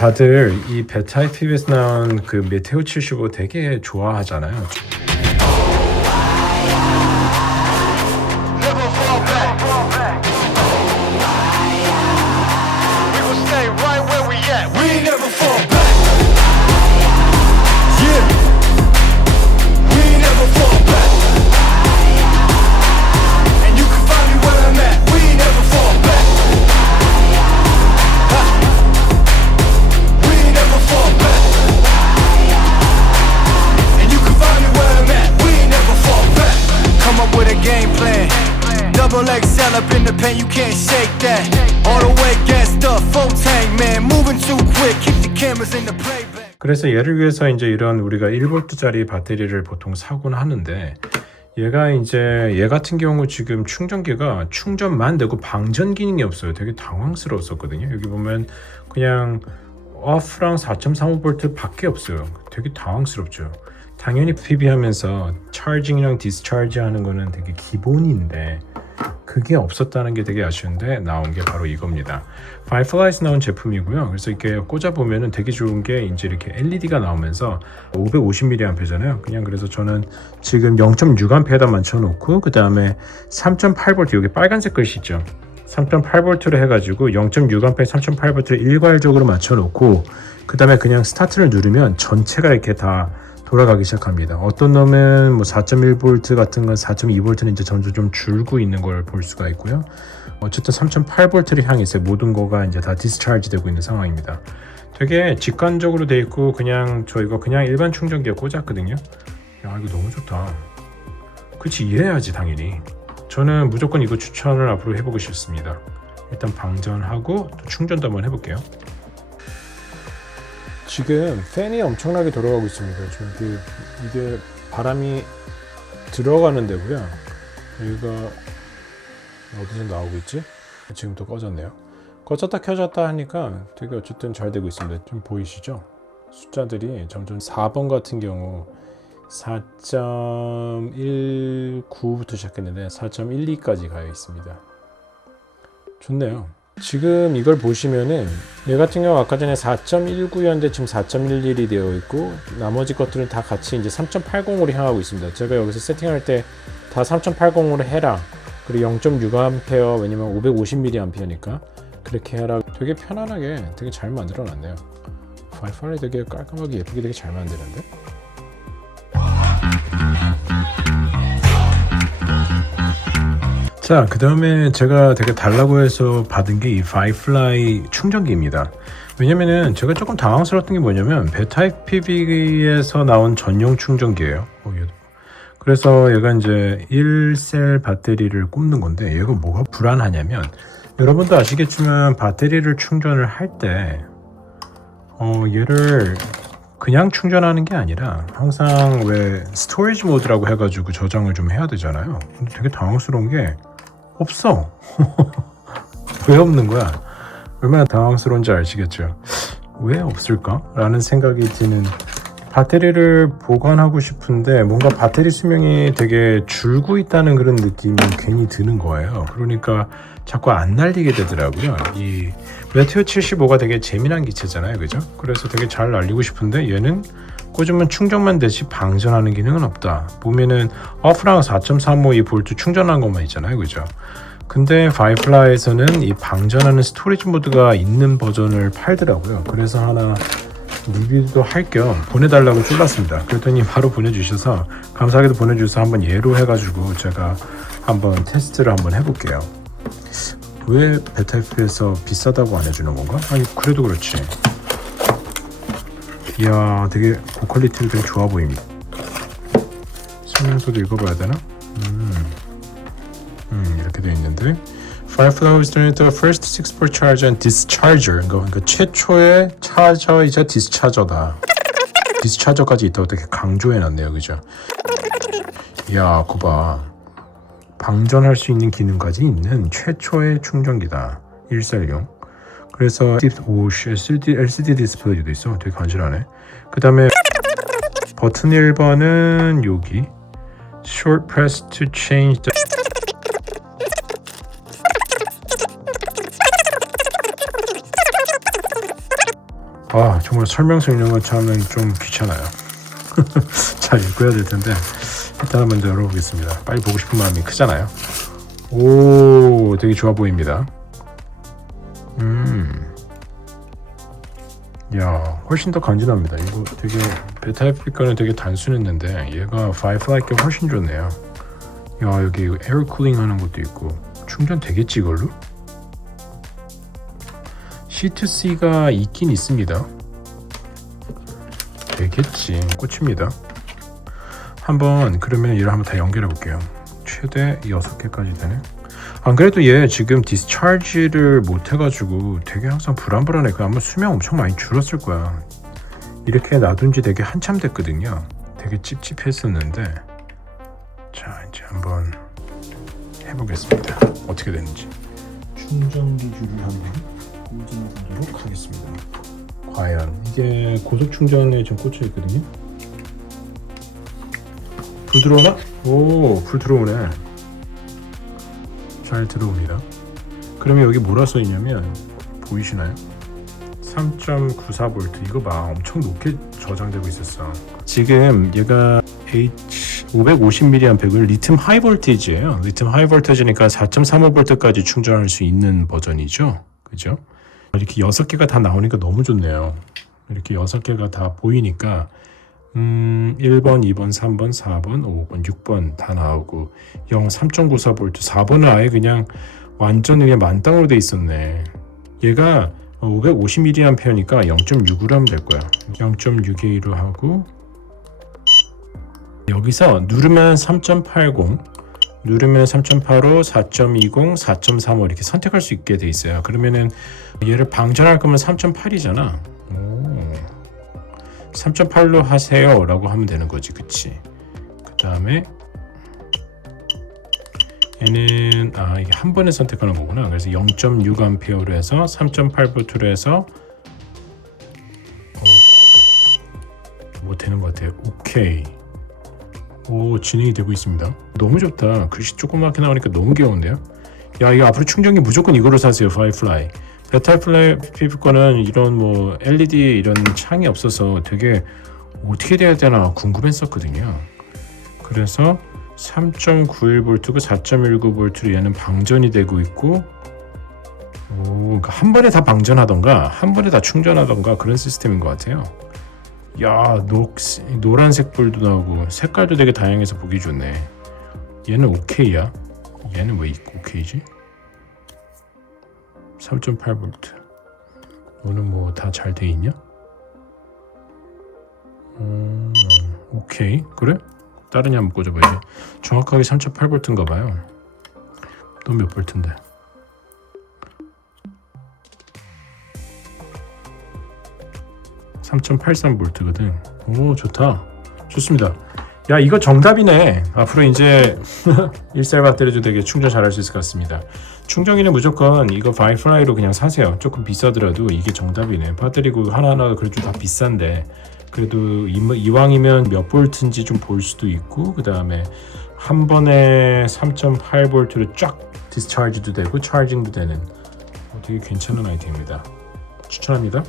다들 이 배타이픽에서 나온 그 메테오 75 되게 좋아하잖아요. Never fall back. We will stay right where we at. We ain't never fall back. Yeah. We ain't never fall back. And you can find me where I'm at. We ain't never fall back. Ha. We ain't never fall back. And you can find me where I'm at. We ain't never fall back. Come up with a game plan. Double XL up in the pen, you can't shake that. All the way gassed up, full tank, man. Moving too quick, keep the cameras in the playback. 그래서 얘를 위해서 이제 이런 우리가 1V짜리 배터리를 보통 사곤 하는데 얘가 이제 얘 같은 경우 지금 충전기가 충전만 되고 방전 기능이 없어요. 되게 당황스러웠었거든요. 여기 보면 그냥 오프랑 4.35V 밖에 없어요. 되게 당황스럽죠. 당연히 PB 하면서 차징이랑 디스차지 하는 거는 되게 기본인데 그게 없었다는 게 되게 아쉬운데 나온 게 바로 이겁니다. Firefly에서 나온 제품이고요. 그래서 이렇게 꽂아보면은 되게 좋은 게 이제 이렇게 LED가 나오면서 550mAh잖아요. 그냥 그래서 저는 지금 0.6A에다 맞춰놓고 그 다음에 3.8V 여기 빨간색 글씨 있죠. 3.8V로 해가지고 0.6A에 3.8V를 일괄적으로 맞춰놓고 그 다음에 그냥 스타트를 누르면 전체가 이렇게 다 돌아가기 시작합니다. 어떤 놈은 뭐 4.1V 같은 건 4.2V는 이제 점점 좀 줄고 있는 걸 볼 수가 있고요. 어쨌든 3.8V를 향해서 모든 거가 이제 다 디스차지 되고 있는 상황입니다. 되게 직관적으로 돼 있고 그냥 저 이거 그냥 일반 충전기에 꽂았거든요. 야 이거 너무 좋다. 그치 이래야지 당연히. 저는 무조건 이거 추천을 앞으로 해보고 싶습니다. 일단 방전하고 또 충전도 한번 해볼게요. 지금 팬이 엄청나게 돌아가고 있습니다. 지금 이게 바람이 들어가는 데고요. 여기가 어디서 나오고 있지? 지금 또 꺼졌네요. 꺼졌다 켜졌다 하니까 되게 어쨌든 잘 되고 있습니다. 좀 보이시죠? 숫자들이 점점 4번 같은 경우 4.19부터 시작했는데 4.12까지 가야 있습니다. 좋네요. 지금 이걸 보시면은 얘 같은 경우 아까 전에 4.19였는데 지금 4.11이 되어 있고 나머지 것들은 다 같이 이제 3.80으로 향하고 있습니다. 제가 여기서 세팅할 때 다 3.80으로 해라. 그리고 0.6A 왜냐면 550mAh니까 그렇게 해라. 되게 편안하게 되게 잘 만들어 놨네요. 파이프라이 되게 깔끔하게 예쁘게 되게 잘 만드는데. 자, 그 다음에 제가 되게 달라고 해서 받은 게 이 Firefly 충전기입니다. 왜냐면은 제가 조금 당황스러웠던 게 뭐냐면 배타입 PB에서 나온 전용 충전기예요. 그래서 얘가 이제 1셀 배터리를 꼽는 건데 얘가 뭐가 불안하냐면 여러분도 아시겠지만 배터리를 충전을 할 때 얘를 그냥 충전하는 게 아니라 항상 왜 스토리지 모드라고 해가지고 저장을 좀 해야 되잖아요. 근데 되게 당황스러운 게 없어. 왜 없는 거야? 얼마나 당황스러운지 아시겠죠? 왜 없을까? 라는 생각이 드는 배터리를 보관하고 싶은데 뭔가 배터리 수명이 되게 줄고 있다는 그런 느낌이 괜히 드는 거예요. 그러니까 자꾸 안 날리게 되더라고요. 이 메테오 75가 되게 재미난 기체잖아요. 그죠? 그래서 되게 잘 날리고 싶은데 얘는 꽂으면 충전만 되지 방전하는 기능은 없다. 보면은 오프랑 4.35V 충전한 것만 있잖아요. 그죠? 근데 Firefly에서는 이 방전하는 스토리지 모드가 있는 버전을 팔더라고요. 그래서 하나 리뷰도 할 겸 보내달라고 쫄랐습니다. 그랬더니 바로 보내주셔서 감사하게도 보내주셔서 한번 예로 해가지고 제가 한번 테스트를 한번 해볼게요. 왜 베타입에서 비싸다고 안 해주는 건가? 아니 그래도 그렇지. 이야 되게 고퀄리티로 되게 좋아 보입니다. 설명서도 읽어봐야 되나? 이렇게 되어 있는데 Firefly was the first 6V charger and discharger. 그러니까 최초의 차저이자 디스차저다. 디스차저까지 있다고 되게 강조해놨네요, 그죠? 이야, 그거 봐. 방전할 수 있는 기능까지 있는 최초의 충전기다. 1셀용. 그래서 LCD 디스플레이도 있어. 되게 간지나네. 그 다음에 버튼 1번은 여기 Short press to change the 정말 설명서 읽는 것 참은 좀 귀찮아요. 잘 읽어야 될 텐데 일단 먼저 열어보겠습니다. 빨리 보고 싶은 마음이 크잖아요. 오, 되게 좋아 보입니다. 야, 훨씬 더 간지납니다. 이거 되게 베타 에픽 거는 되게 단순했는데 얘가 파이어플라이 게 훨씬 좋네요. 야, 여기 에어 쿨링 하는 것도 있고 충전 되겠지 이걸로? C2C가 있긴 있습니다. 되겠지. 꽂힙니다. 한번 그러면 얘를 한번 다 연결해 볼게요. 최대 6개까지 되네. 안 그래도 얘 지금 디스차지를 못 해가지고 되게 항상 불안불안해. 그 아마 수명 엄청 많이 줄었을 거야. 이렇게 놔둔 지 되게 한참 됐거든요. 되게 찝찝했었는데 자, 이제 한번 해보겠습니다. 어떻게 되는지. 충전기줄을 한번 꽂아보도록 하겠습니다. 과연 이게 고속 충전에 지금 꽂혀 있거든요. 불 들어오나? 오, 불 들어오네. 잘 들어옵니다. 그러면 여기 뭐라 써 있냐면 보이시나요? 3.94V. 이거 봐, 엄청 높게 저장되고 있었어. 지금 얘가 H550mAh을 리튬 하이볼티지예요. 리튬 하이볼티지니까 4.35V까지 충전할 수 있는 버전이죠. 그죠? 이렇게 6개가 다 나오니까 너무 좋네요. 이렇게 6개가 다 보이니까 1번, 2번, 3번, 4번, 5번, 6번 다 나오고 3.94V 4번은 아예 그냥 완전 그냥 만땅으로 돼 있었네. 얘가 550mAh니까 0.6으로 하면 될 거야. 0.6A로 하고 여기서 누르면 3.80, 누르면 3.85, 4.20, 4.35 이렇게 선택할 수 있게 돼 있어요. 그러면은 얘를 방전할 거면 3.8이잖아. 3.8로 하세요 라고 하면 되는 거지. 그치? 그 다음에 얘는 이게 한 번에 선택하는 거구나. 그래서 0.6A로 해서 3.8V로 해서 뭐 되는 것 같아요. 오케이. 오, 진행이 되고 있습니다. 너무 좋다. 글씨 조그맣게 나오니까 너무 귀여운데요. 야, 이거 앞으로 충전기 무조건 이거로 사세요. 파이어플라이. 베타플라이 거는 이런 뭐 LED 이런 창이 없어서 되게 어떻게 돼야 되나 궁금했었거든요. 그래서 3.91V고 4.19V로 얘는 방전이 되고 있고, 그러니까 한 번에 다 방전하던가 한 번에 다 충전하던가 그런 시스템인 것 같아요. 야, 노란색 불도 나오고 색깔도 되게 다양해서 보기 좋네. 얘는 오케이야. 얘는 왜 오케이지? 3.8V. 너는 뭐 다 잘 돼 있냐? 오케이. 그래? 다른 애 한번 꽂아봐야지. 정확하게 3.8V인가 봐요. 너 몇 볼트인데? 3.83V거든. 오, 좋다. 좋습니다. 야, 이거 정답이네. 앞으로 이제 1셀 배터리도 되게 충전 잘할 수 있을 것 같습니다. 충전기는 무조건 이거 파이어플라이로 그냥 사세요. 조금 비싸더라도 이게 정답이네. 배터리 하나하나 그래도 다 비싼데 그래도 이왕이면 몇 볼트인지 좀 볼 수도 있고, 그 다음에 한 번에 3.8V로 쫙 디스차지도 되고 차징도 되는 되게 괜찮은 아이템입니다. 추천합니다.